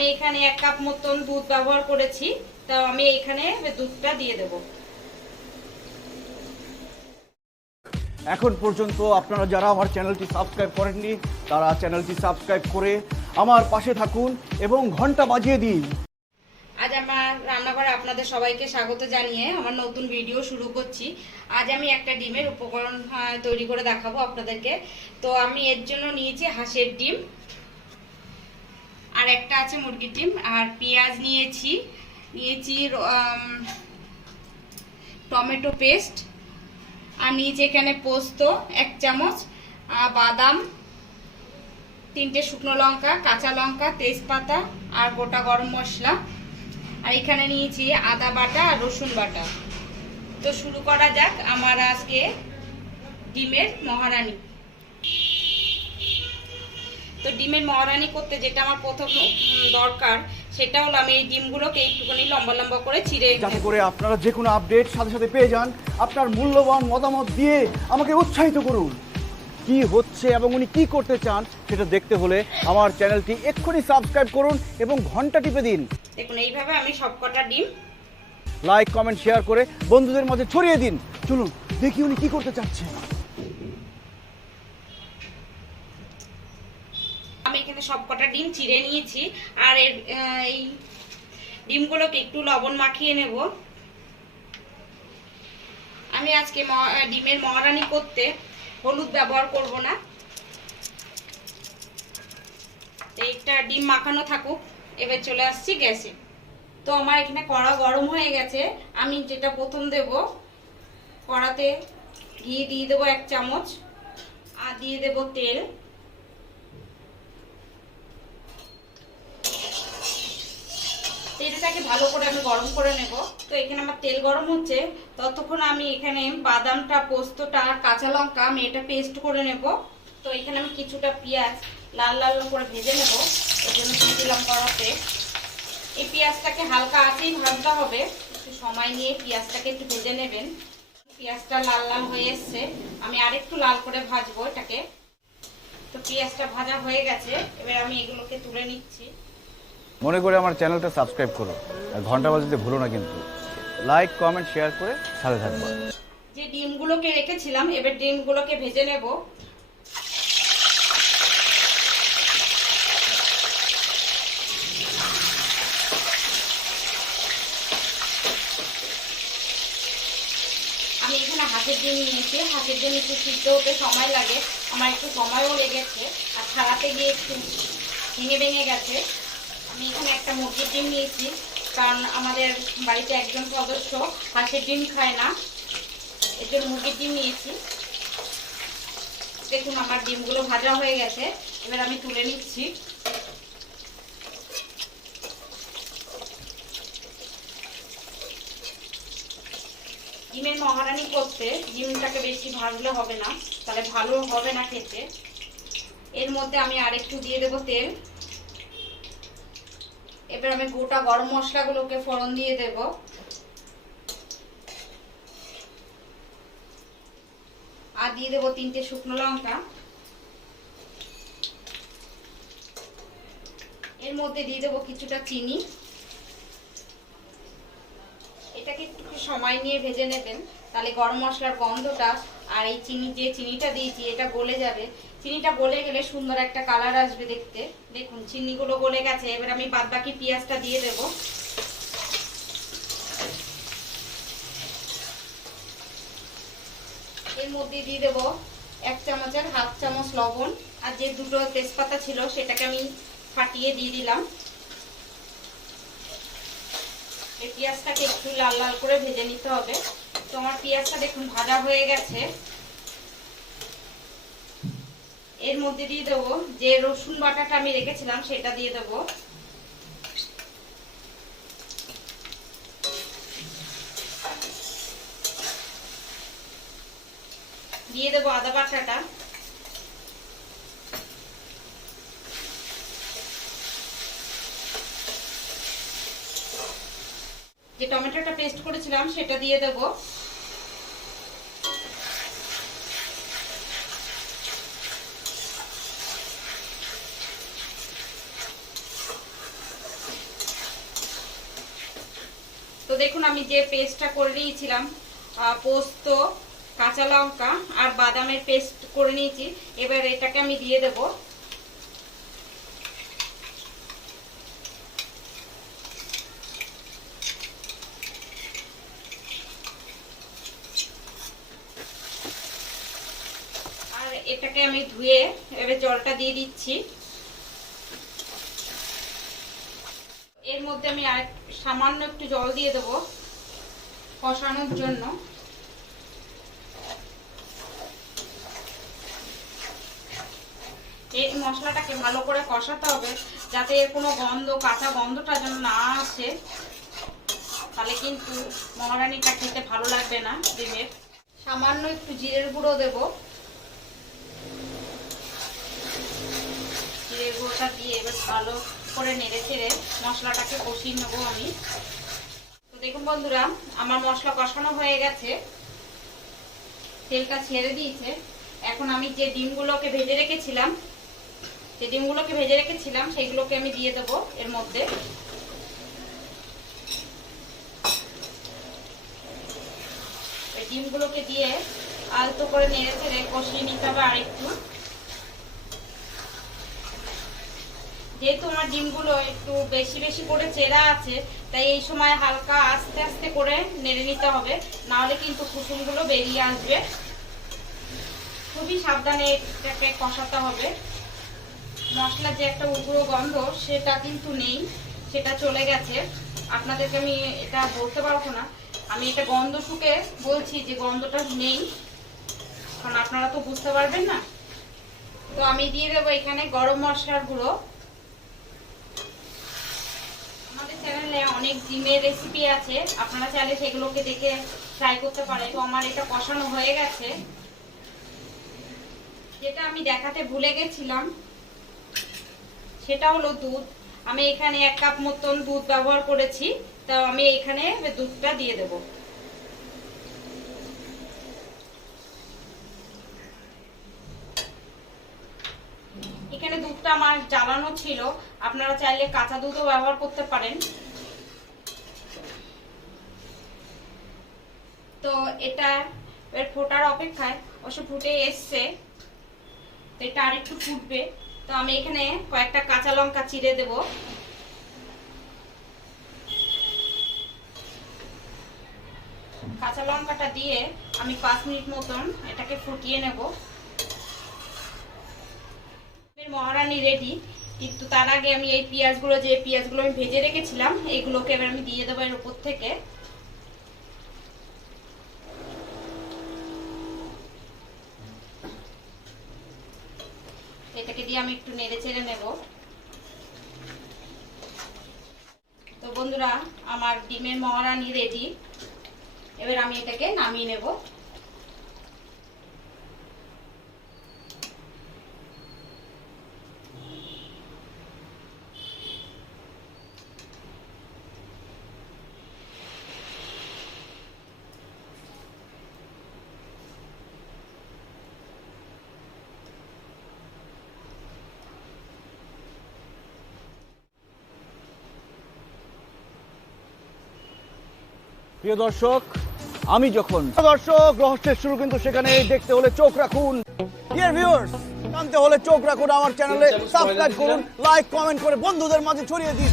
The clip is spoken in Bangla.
আমি এখানে 1 কাপ মতন দুধ ব্যবহার করেছি, তো আমি এখানে দুধটা দিয়ে দেব। এখন পর্যন্ত আপনারা যারা আমার চ্যানেলটি সাবস্ক্রাইব করেননি তারা চ্যানেলটি সাবস্ক্রাইব করে আমার পাশে থাকুন এবং ঘন্টা বাজিয়ে দিন। আজ আমার রান্নাঘরে আপনাদের সবাইকে স্বাগত জানিয়ে আমার নতুন ভিডিও শুরু করছি। আজ আমি একটা ডিমের উপকরণ তৈরি করে দেখাবো আপনাদেরকে। তো আমি এর জন্য নিয়েছি হাঁসের ডিম, আর একটা আছে মুরগির ডিম, আর পেঁয়াজ নিয়েছি টমেটো পেস্ট, আর নিয়েছি এখানে পোস্ত 1 চামচ, বাদাম 3টে শুকনো লঙ্কা, কাঁচা লঙ্কা, তেজপাতা আর গোটা গরম মশলা, আর এখানে নিয়েছি আদা বাটা আর রসুন বাটা। তো শুরু করা যাক আমার আজকে ডিমের মহারানি। তো ডিমের মহারানি করতে যেটা আমার প্রথম দরকার সেটা হলো আমি এই ডিমগুলোকে একটুখানি লম্বা লম্বা করে চিড়ে, যাতে করে আপনারা যে কোনো আপডেট সাথে সাথে পেয়ে যান। আপনার মূল্যবান মতামত দিয়ে আমাকে উৎসাহিত করুন। কি হচ্ছে এবং উনি কি করতে চান সেটা দেখতে হলে আমার চ্যানেলটি এক্ষুনি সাবস্ক্রাইব করুন এবং ঘন্টা টিপে দিন। দেখুন এইভাবে আমি সবকটা ডিম লাইক কমেন্ট শেয়ার করে বন্ধুদের মাঝে ছড়িয়ে দিন। চলুন দেখি উনি কি করতে চাচ্ছেন। আমি এখানে সবকটা ডিম চিড়ে নিয়েছি, আর এই ডিমগুলোকে একটু লবণ মাখিয়ে নেব। আমি আজকে ডিমের মহারানি করতে হলুদ ব্যবহার করব না। এইটা ডিম মাখানো থাকুক, এবার চলে আসছি গ্যাসে। তো আমার এখানে কড়া গরম হয়ে গেছে। আমি যেটা প্রথম দেব, কড়াতে ঘি দিয়ে দেবো 1 চামচ, আর দিয়ে দেব তেল। তেলটাকে ভালো করে আমি গরম করে নেব। তো এখানে আমার তেল গরম হচ্ছে, ততক্ষণ আমি এখানে বাদামটা, পোস্তটা আর কাঁচা লঙ্কা আমি এটা পেস্ট করে নেব। তো এখানে আমি কিছুটা পেঁয়াজ লাল লাল করে ভেজে নেব, এর জন্য দিয়ে দিলাম কড়াতে। এই পেঁয়াজটাকে হালকা আঁচেই ভাজতে হবে, একটু সময় নিয়ে পেঁয়াজটাকে একটু ভেজে নেবেন। পেঁয়াজটা লাল লাল হয়ে এসছে, আমি আরেকটু লাল করে ভাজবো এটাকে। তো পেঁয়াজটা ভাজা হয়ে গেছে, এবার আমি এগুলোকে তুলে নিচ্ছি। মনে করে আমার চ্যানেলটা সাবস্ক্রাইব করো আর ঘন্টা বাজাতে ভুলো না কিন্তু। লাইক কমেন্ট শেয়ার করে সাথে থাকবো। যে ডিমগুলোকে রেখেছিলাম এবার ডিমগুলোকে ভেজে নেব। আমি এখানে হাঁসের ডিম নিয়েছি। হাঁসের ডিম একটু সিদ্ধ হতে সময় লাগে, আমার একটু সময়ও লেগেছে, আর ছাড়াতে গিয়ে একটু ভেঙে ভেঙে গেছে। আমি এখানে একটা মুরগির ডিম নিয়েছি, কারণ আমাদের বাড়িতে একজন সদস্য হাঁসের ডিম খায় না, এর জন্য মুরগির ডিম নিয়েছি। দেখুন আমার ডিমগুলো ভাজা হয়ে গেছে, এবার আমি তুলে নিচ্ছি। ডিমের মহারানি করতে ডিমটাকে বেশি ভাজলে হবে না, তাহলে ভালো হবে না খেতে। এর মধ্যে আমি আরেকটু দিয়ে দেবো তেল। এবার আমি গোটা গরম মশলাগুলোকে ফোড়ন দিয়ে দেব। আর দিয়ে দেবো 3টে শুকনো লঙ্কা। এর মধ্যে দিয়ে দেবো কিছুটা চিনি। এটাকে একটু সময় নিয়ে ভেজে নেবেন, তাহলে গরম মশলার গন্ধটা আর এই চিনিটা দিয়েছি এটা গলে যাবে। চিনিটা গলে গেলে সুন্দর একটা কালার আসবে দেখতে। দেখুন চিনিগুলো গলে গেছে, এবার আমি বাদবাকি পেঁয়াজটা দিয়ে দেব। এর মধ্যে দিয়ে দেব 1 চামচের 1/2 চামচ লবণ, আর যে 2টো তেজপাতা ছিল সেটাকে আমি ফাটিয়ে দিয়ে দিলাম। এই পেঁয়াজটাকে একটু লাল লাল করে ভেজে নিতে হবে। তো আমার পেঁয়াজটা দেখুন ভাজা হয়ে গেছে। এর মধ্যে দিয়ে দেবো যে রসুন বাটাটা আমি রেখেছিলাম সেটা দিয়ে দেবো। দিয়ে দেবো আদা বাটাটা। যে টমেটোটা পেস্ট করেছিলাম সেটা দিয়ে দেবো। দেখুন আমি যে পেস্টটা করে নিয়েছিলাম, পোস্ত, কাঁচা লঙ্কা আর বাদামের পেস্ট করে নিয়েছি, এবার এটাকে আমি দিয়ে দেব। আর এটাকে আমি ধুয়ে এবার জলটা দিয়ে দিচ্ছি। এর মধ্যে আমি আর সামান্য একটু জল দিয়ে দেবো কষানোর জন্য। এই মশলাটাকে ভালো করে কষাতে হবে, যাতে এর কোনো গন্ধ, কাঁচা গন্ধটা যেন না আসে, তাহলে কিন্তু মহারানীটা খেতে ভালো লাগবে না ডিমের। সামান্য একটু জিরের গুঁড়ো দেব, জিরের গুঁড়োটা দিয়ে এবার ভালো করে নেড়ে চেড়ে মশলাটাকে কষিয়ে নেবো আমি। তো দেখুন বন্ধুরা, আমার মশলা কষানো হয়ে গেছে, তেলটা ছেড়ে দিয়েছে। এখন আমি যে ডিমগুলোকে ভেজে রেখেছিলাম সেগুলোকে আমি দিয়ে দেবো এর মধ্যে। এই ডিমগুলোকে দিয়ে আলতো করে নেড়ে চেড়ে কষিয়ে নিতে হবে আরেকটু। যেহেতু আমার ডিমগুলো একটু বেশি বেশি করে চেরা আছে, তাই এই সময় হালকা আস্তে আস্তে করে নেড়ে নিতে হবে, নাহলে কিন্তু কুসুমগুলো বেরিয়ে আসবে। খুবই সাবধানে এটাকে কষাতে হবে। মশলার যে একটা উগ্র গন্ধ সেটা কিন্তু নেই, সেটা চলে গেছে। আপনাদেরকে আমি এটা বলতে পারবো না, আমি এটা গন্ধ শুকে বলছি যে গন্ধটা নেই, কারণ আপনারা তো বুঝতে পারবেন না। তো আমি দিয়ে দেবো এখানে গরম মশলার গুঁড়ো। আমাদের চ্যানেলে অনেক ডিমের রেসিপি আছে, আপনারা চাইলে সেগুলোকে দেখে ট্রাই করতে পারেন। তো আমার এটা কষানো হয়ে গেছে। যেটা আমি দেখাতে ভুলে গেছিলাম সেটা হলো দুধ। আমি এখানে 1 কাপ মতন দুধ ব্যবহার করেছি, তো আমি এখানে দুধটা দিয়ে দেব। এখানে দুধটা আমার জ্বালানো ছিল, আপনারা চাইলে কাঁচা দুধও ব্যবহার করতে পারেন। তো এটা এর ফোটার অপেক্ষায়, অবশ্য ফুটে এসছে, তো এটা আর একটু ফুটবে। তো আমি এখানে কয়েকটা কাঁচা লঙ্কা চিড়ে দেব। কাঁচা লঙ্কাটা দিয়ে আমি 5 মিনিট মতন এটাকে ফুটিয়ে নেব। মহারানী রেডি, কিন্তু তার আগে আমি এই পেঁয়াজগুলো আমি ভেজে রেখেছিলাম, এইগুলোকে এবার আমি দিয়ে দেবো এর উপর থেকে। এটাকে দিয়ে আমি একটু নেড়ে চেড়ে নেব। তো বন্ধুরা, আমার ডিমের মহারানী রেডি। এবার আমি এটাকে নামিয়ে নেব। প্রিয় দর্শক, আমি যখন রহস্যের শুরু কিন্তু সেখানে দেখতে হলে চোখ রাখুন। ডিয়ার ভিউয়ার্স, জানতে হলে চোখ রাখুন আমার চ্যানেলে, সাবস্ক্রাইব করুন, লাইক কমেন্ট করে বন্ধুদের মাঝে ছড়িয়ে দিন।